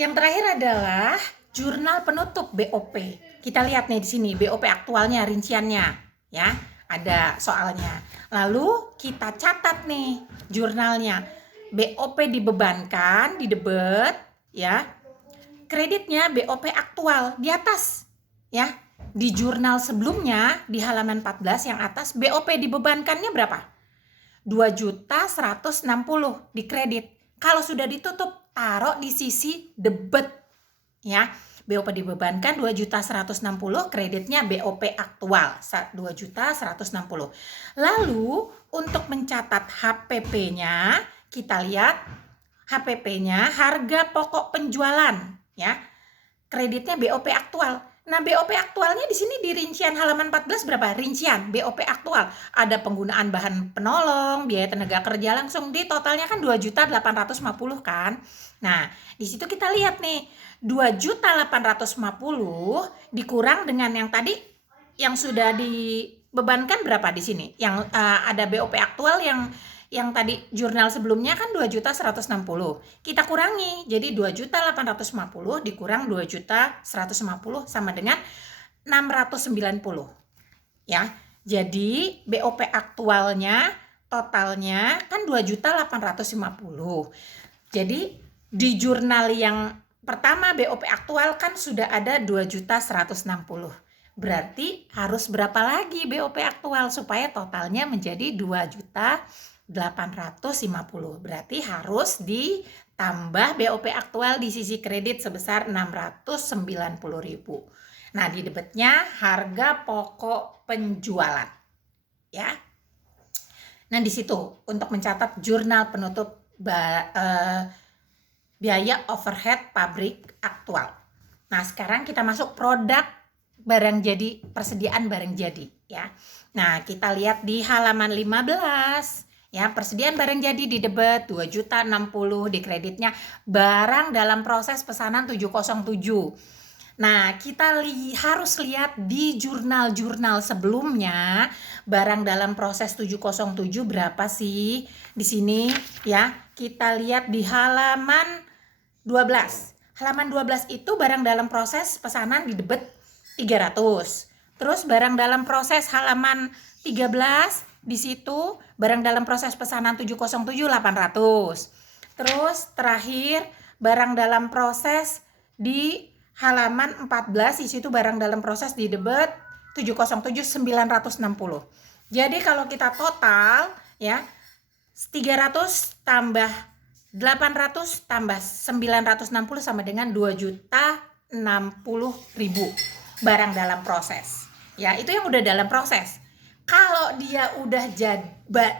Yang terakhir adalah jurnal penutup BOP. Kita lihat nih di sini BOP aktualnya, rinciannya, ya. Ada soalnya. Lalu kita catat nih jurnalnya. BOP dibebankan, didebet, ya. Kreditnya BOP aktual di atas, ya. Di jurnal sebelumnya di halaman 14 yang atas BOP dibebankannya berapa? 2.160.000 di kredit. Kalau sudah ditutup, taruh di sisi debit, ya. BOP dibebankan 2.160.000, kreditnya BOP aktual 2.160.000. Lalu untuk mencatat HPP-nya, kita lihat HPP-nya harga pokok penjualan, ya. Kreditnya BOP aktual. Nah, BOP aktualnya di sini di rincian halaman 14 berapa? Rincian BOP aktual. Ada penggunaan bahan penolong, biaya tenaga kerja langsung, di totalnya kan 2.850 kan. Nah, di situ kita lihat nih, 2.850 dikurang dengan yang tadi yang sudah dibebankan berapa di sini? Yang ada BOP aktual yang tadi jurnal sebelumnya kan 2.160. Kita kurangi, jadi 2.850 dikurang 2.150 sama dengan 690. Ya. Jadi BOP aktualnya totalnya kan 2.850. Jadi di jurnal yang pertama BOP aktual kan sudah ada 2.160. Berarti harus berapa lagi BOP aktual supaya totalnya menjadi 2.850. Berarti harus ditambah BOP aktual di sisi kredit sebesar 690.000. Nah, di debitnya harga pokok penjualan, ya. Nah, di situ untuk mencatat jurnal penutup biaya overhead pabrik aktual. Nah, sekarang kita masuk produk barang jadi, persediaan barang jadi, ya. Nah, kita lihat di halaman 15. Ya, persediaan barang jadi di debit 2.060, di kreditnya barang dalam proses pesanan 707. Nah, kita harus lihat di jurnal-jurnal sebelumnya barang dalam proses 707 berapa sih di sini, ya. Kita lihat di halaman 12. Halaman 12 itu barang dalam proses pesanan di debit 300. Terus barang dalam proses halaman 13 di situ barang dalam proses pesanan 707 800. Terus terakhir barang dalam proses di halaman 14 di situ barang dalam proses di debit 707 960. Jadi kalau kita total, ya, 300 tambah 800 tambah 960 sama dengan 2.060.000 barang dalam proses. Ya, itu yang udah dalam proses. Kalau dia udah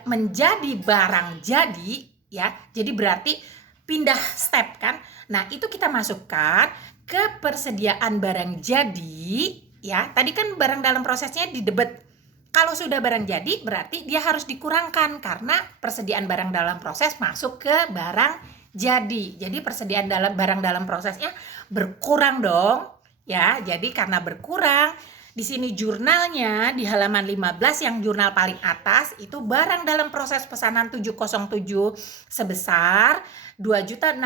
menjadi barang jadi, ya, jadi berarti pindah step kan. Nah, itu kita masukkan ke persediaan barang jadi, ya. Tadi kan barang dalam prosesnya di debit. Kalau sudah barang jadi berarti dia harus dikurangkan karena persediaan barang dalam proses masuk ke barang jadi. Jadi persediaan barang dalam prosesnya berkurang dong, ya. Jadi karena berkurang, di sini jurnalnya di halaman 15 yang jurnal paling atas itu barang dalam proses pesanan 707 sebesar 2.060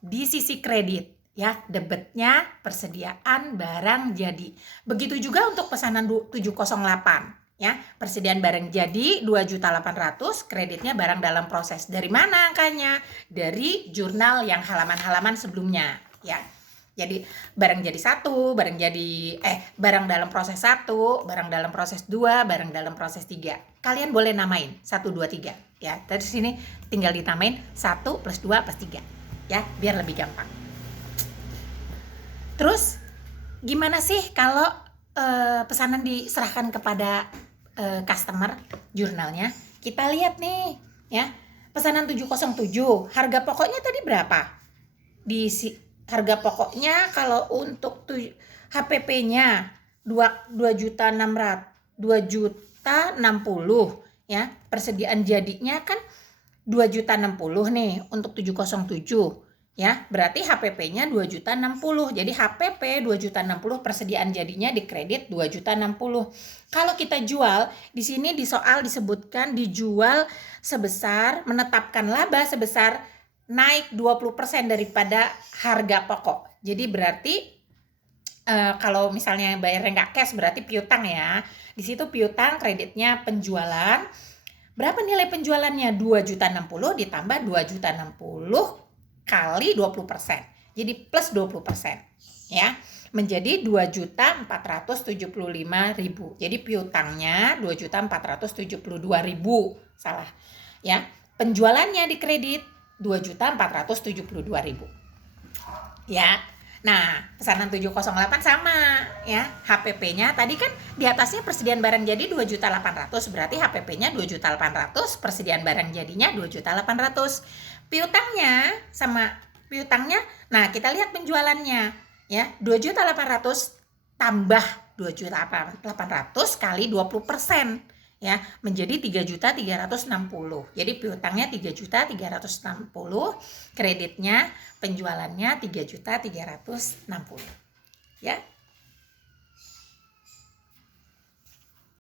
di sisi kredit, ya, debitnya persediaan barang jadi. Begitu juga untuk pesanan 708, ya, persediaan barang jadi 2.800, kreditnya barang dalam proses. Dari mana angkanya? Dari jurnal yang halaman-halaman sebelumnya, ya. Jadi barang jadi 1, barang dalam proses 1, barang dalam proses 2, barang dalam proses 3. Kalian boleh namain 1, 2, 3, ya. Dari sini tinggal ditamain 1 plus 2 plus 3, ya, biar lebih gampang. Terus gimana sih kalau pesanan diserahkan kepada customer jurnalnya? Kita lihat nih, ya. Pesanan 707, harga pokoknya tadi berapa? Harga pokoknya kalau untuk HPP-nya 2.060, ya. Persediaan jadinya kan 2.060 nih untuk 707, ya. Berarti HPP-nya 2.060. Jadi HPP 2.060, persediaan jadinya di kredit 2.060. Kalau kita jual, di sini di soal disebutkan dijual sebesar, menetapkan laba sebesar naik 20% daripada harga pokok. Jadi berarti kalau misalnya bayarnya nggak cash berarti piutang ya. Di situ piutang kreditnya penjualan. Berapa nilai penjualannya? 2.060.000 ditambah 2.060.000 kali 20%. Jadi plus 20% ya. Menjadi 2.475.000. Jadi piutangnya 2.472.000. Salah. Ya. Penjualannya di kredit 2.472.000. Ya. Nah, pesanan 708 sama ya. HPP-nya tadi kan di atasnya persediaan barang jadi 2.800.000, berarti HPP-nya 2.800.000, persediaan barang jadinya 2.800.000. Piutangnya sama piutangnya. Nah, kita lihat penjualannya ya. 2.800.000 tambah 2.800.000 kali 20% ya, menjadi 3.360.000. Jadi piutangnya 3.360.000, kreditnya penjualannya 3.360.000 ya.